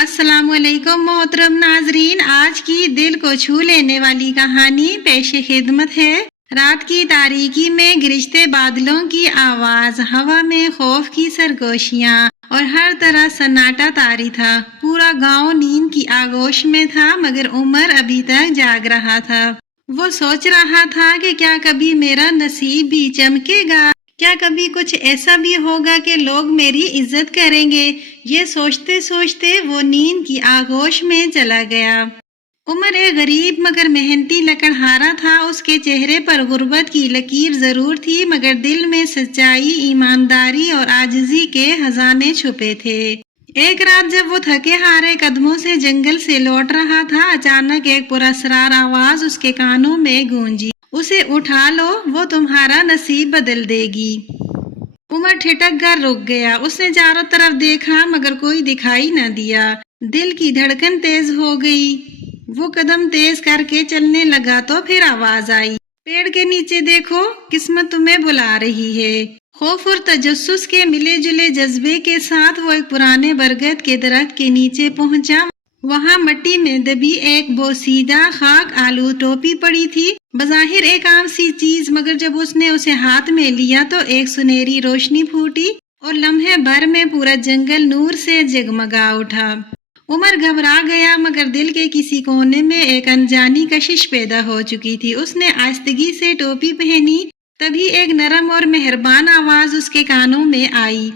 السلام علیکم محترم ناظرین، آج کی دل کو چھو لینے والی کہانی پیش خدمت ہے۔ رات کی تاریکی میں گرجتے بادلوں کی آواز، ہوا میں خوف کی سرگوشیاں اور ہر طرح سناٹا طاری تھا۔ پورا گاؤں نیند کی آغوش میں تھا، مگر عمر ابھی تک جاگ رہا تھا۔ وہ سوچ رہا تھا کہ کیا کبھی میرا نصیب بھی چمکے گا؟ کیا کبھی کچھ ایسا بھی ہوگا کہ لوگ میری عزت کریں گے؟ یہ سوچتے سوچتے وہ نیند کی آغوش میں چلا گیا۔ عمر ایک غریب مگر محنتی لکڑہارا تھا۔ اس کے چہرے پر غربت کی لکیر ضرور تھی، مگر دل میں سچائی، ایمانداری اور عاجزی کے خزانے چھپے تھے۔ ایک رات جب وہ تھکے ہارے قدموں سے جنگل سے لوٹ رہا تھا، اچانک ایک پراسرار آواز اس کے کانوں میں گونجی، اسے اٹھا لو، وہ تمہارا نصیب بدل دے گی۔ عمر ٹھٹک کر رک گیا۔ اس نے چاروں طرف دیکھا مگر کوئی دکھائی نہ دیا۔ دل کی دھڑکن تیز ہو گئی۔ وہ قدم تیز کر کے چلنے لگا تو پھر آواز آئی، پیڑ کے نیچے دیکھو، قسمت تمہیں بلا رہی ہے۔ خوف اور تجسس کے ملے جلے جذبے کے ساتھ وہ ایک پرانے برگد کے درخت کے نیچے پہنچا۔ وہاں مٹی میں دبی ایک بوسیدہ خاک آلود ٹوپی پڑی تھی، بظاہر ایک عام سی چیز، مگر جب اس نے اسے ہاتھ میں لیا تو ایک سنہری روشنی پھوٹی اور لمحے بھر میں پورا جنگل نور سے جگمگا اٹھا۔ عمر گھبرا گیا، مگر دل کے کسی کونے میں ایک انجانی کشش پیدا ہو چکی تھی۔ اس نے آہستگی سے ٹوپی پہنی، تبھی ایک نرم اور مہربان آواز اس کے کانوں میں آئی،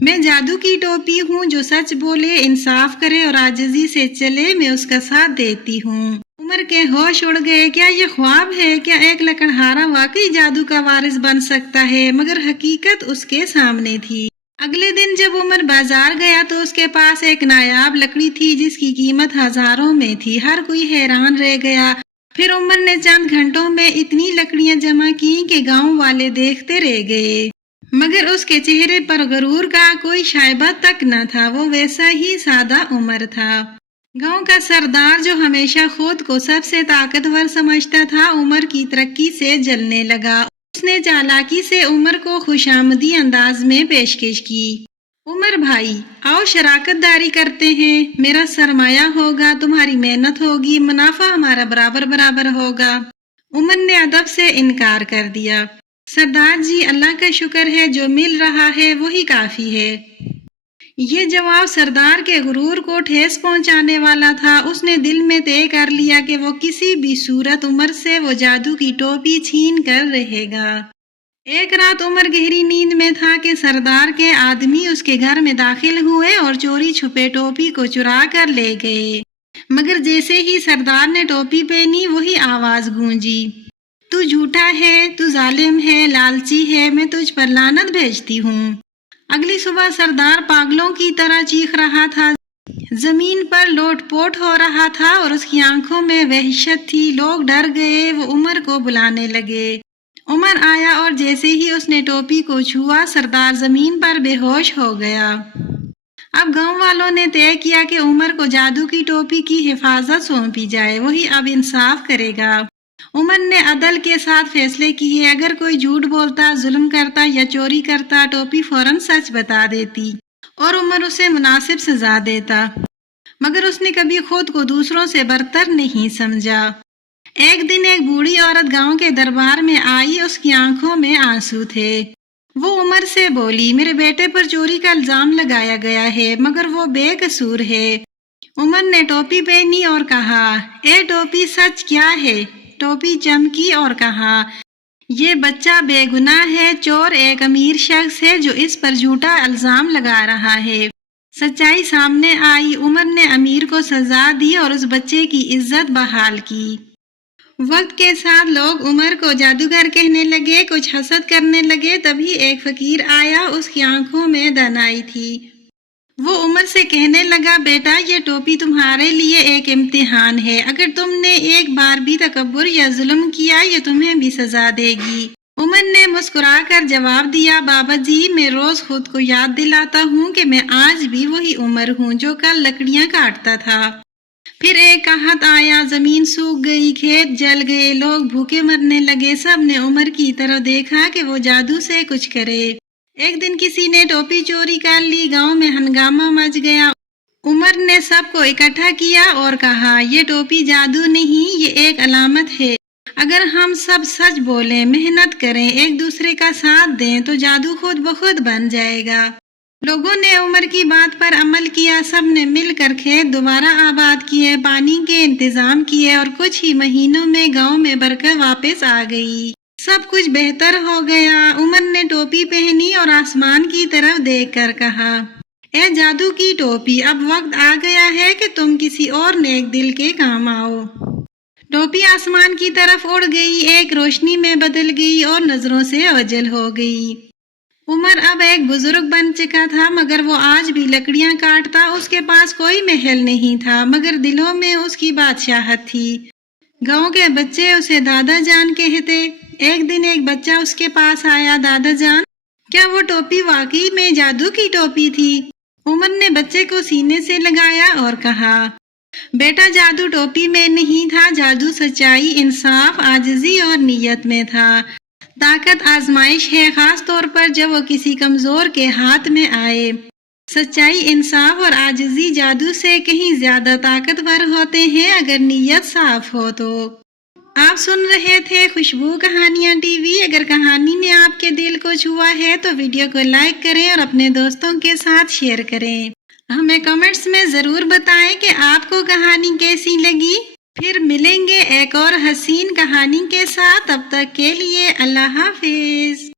میں جادو کی ٹوپی ہوں، جو سچ بولے، انصاف کرے اور عاجزی سے چلے، میں اس کا ساتھ دیتی ہوں۔ عمر کے ہوش اڑ گئے۔ کیا یہ خواب ہے؟ کیا ایک لکڑہارا واقعی جادو کا وارث بن سکتا ہے؟ مگر حقیقت اس کے سامنے تھی۔ اگلے دن جب عمر بازار گیا تو اس کے پاس ایک نایاب لکڑی تھی جس کی قیمت ہزاروں میں تھی۔ ہر کوئی حیران رہ گیا۔ پھر عمر نے چند گھنٹوں میں اتنی لکڑیاں جمع کی کہ گاؤں والے دیکھتے رہ گئے، مگر اس کے چہرے پر غرور کا کوئی شائبہ تک نہ تھا۔ وہ ویسا ہی سادہ عمر تھا، گاؤں کا سردار جو ہمیشہ خود کو سب سے طاقتور سمجھتا تھا۔ عمر کی ترقی سے جلنے لگا۔ اس نے چالاکی سے عمر کو خوشامدی انداز میں پیشکش کی، عمر بھائی، آؤ شراکت داری کرتے ہیں، میرا سرمایہ ہوگا، تمہاری محنت ہوگی، منافع ہمارا برابر برابر ہوگا۔ عمر نے ادب سے انکار کر دیا، سردار جی، اللہ کا شکر ہے، جو مل رہا ہے وہی کافی ہے۔ یہ جواب سردار کے غرور کو ٹھیس پہنچانے والا تھا۔ اس نے دل میں طے کر لیا کہ وہ کسی بھی صورت عمر سے وہ جادو کی ٹوپی چھین کر رہے گا۔ ایک رات عمر گہری نیند میں تھا کہ سردار کے آدمی اس کے گھر میں داخل ہوئے اور چوری چھپے ٹوپی کو چرا کر لے گئے۔ مگر جیسے ہی سردار نے ٹوپی پہنی وہی آواز گونجی، تو جھوٹا ہے، تو ظالم ہے، لالچی ہے، میں تجھ پر لعنت بھیجتی ہوں۔ اگلی صبح سردار پاگلوں کی طرح چیخ رہا تھا، زمین پر لوٹ پوٹ ہو رہا تھا اور اس کی آنکھوں میں وحشت تھی۔ لوگ ڈر گئے۔ وہ عمر کو بلانے لگے۔ عمر آیا اور جیسے ہی اس نے ٹوپی کو چھوا، سردار زمین پر بے ہوش ہو گیا۔ اب گاؤں والوں نے طے کیا کہ عمر کو جادو کی ٹوپی کی حفاظت سونپی جائے، وہی اب انصاف کرے گا۔ عمر نے عدل کے ساتھ فیصلے کیے۔ اگر کوئی جھوٹ بولتا، ظلم کرتا یا چوری کرتا، ٹوپی فوراً سچ بتا دیتی اور عمر اسے مناسب سزا دیتا، مگر اس نے کبھی خود کو دوسروں سے برتر نہیں سمجھا۔ ایک دن ایک بوڑھی عورت گاؤں کے دربار میں آئی، اس کی آنکھوں میں آنسو تھے۔ وہ عمر سے بولی، میرے بیٹے پر چوری کا الزام لگایا گیا ہے، مگر وہ بے قصور ہے۔ عمر نے ٹوپی پہنی اور کہا، اے ٹوپی، سچ کیا ہے؟ ٹوپی چمکی اور کہا، یہ بچہ بے گناہ ہے، چور ایک امیر شخص ہے جو اس پر جھوٹا الزام لگا رہا ہے۔ سچائی سامنے آئی۔ عمر نے امیر کو سزا دی اور اس بچے کی عزت بحال کی۔ وقت کے ساتھ لوگ عمر کو جادوگر کہنے لگے، کچھ حسد کرنے لگے۔ تبھی ایک فقیر آیا، اس کی آنکھوں میں دانائی تھی۔ وہ عمر سے کہنے لگا، بیٹا، یہ ٹوپی تمہارے لیے ایک امتحان ہے۔ اگر تم نے ایک بار بھی تکبر یا ظلم کیا، یہ تمہیں بھی سزا دے گی۔ عمر نے مسکرا کر جواب دیا، بابا جی، میں روز خود کو یاد دلاتا ہوں کہ میں آج بھی وہی عمر ہوں جو کل لکڑیاں کاٹتا تھا۔ پھر ایک قحط آیا، زمین سوکھ گئی، کھیت جل گئے، لوگ بھوکے مرنے لگے۔ سب نے عمر کی طرف دیکھا کہ وہ جادو سے کچھ کرے۔ ایک دن کسی نے ٹوپی چوری کر لی، گاؤں میں ہنگامہ مچ گیا۔ عمر نے سب کو اکٹھا کیا اور کہا، یہ ٹوپی جادو نہیں، یہ ایک علامت ہے۔ اگر ہم سب سچ بولیں، محنت کریں، ایک دوسرے کا ساتھ دیں تو جادو خود بخود بن جائے گا۔ لوگوں نے عمر کی بات پر عمل کیا، سب نے مل کر کھیت دوبارہ آباد کیے، پانی کے انتظام کیے اور کچھ ہی مہینوں میں گاؤں میں برکت واپس آ گئی۔ سب کچھ بہتر ہو گیا۔ عمر نے ٹوپی پہنی اور آسمان کی طرف دیکھ کر کہا، اے جادو کی ٹوپی، اب وقت آ گیا ہے کہ تم کسی اور نیک دل کے کام آؤ۔ ٹوپی آسمان کی طرف اڑ گئی، ایک روشنی میں بدل گئی اور نظروں سے اوجھل ہو گئی۔ عمر اب ایک بزرگ بن چکا تھا، مگر وہ آج بھی لکڑیاں کاٹتا۔ اس کے پاس کوئی محل نہیں تھا، مگر دلوں میں اس کی بادشاہت تھی۔ گاؤں کے بچے اسے دادا جان کہتے۔ ایک دن ایک بچہ اس کے پاس آیا، دادا جان، کیا وہ ٹوپی واقعی میں جادو کی ٹوپی تھی؟ عمر نے بچے کو سینے سے لگایا اور کہا، بیٹا، جادو ٹوپی میں نہیں تھا، جادو سچائی، انصاف، عاجزی اور نیت میں تھا۔ طاقت آزمائش ہے، خاص طور پر جب وہ کسی کمزور کے ہاتھ میں آئے۔ سچائی، انصاف اور عاجزی جادو سے کہیں زیادہ طاقتور ہوتے ہیں اگر نیت صاف ہو تو۔ آپ سن رہے تھے خوشبو کہانیاں ٹی وی۔ اگر کہانی نے آپ کے دل کو چھوا ہے تو ویڈیو کو لائک کریں اور اپنے دوستوں کے ساتھ شیئر کریں۔ ہمیں کمنٹس میں ضرور بتائیں کہ آپ کو کہانی کیسی لگی۔ پھر ملیں گے ایک اور حسین کہانی کے ساتھ، تب تک کے لیے اللہ حافظ۔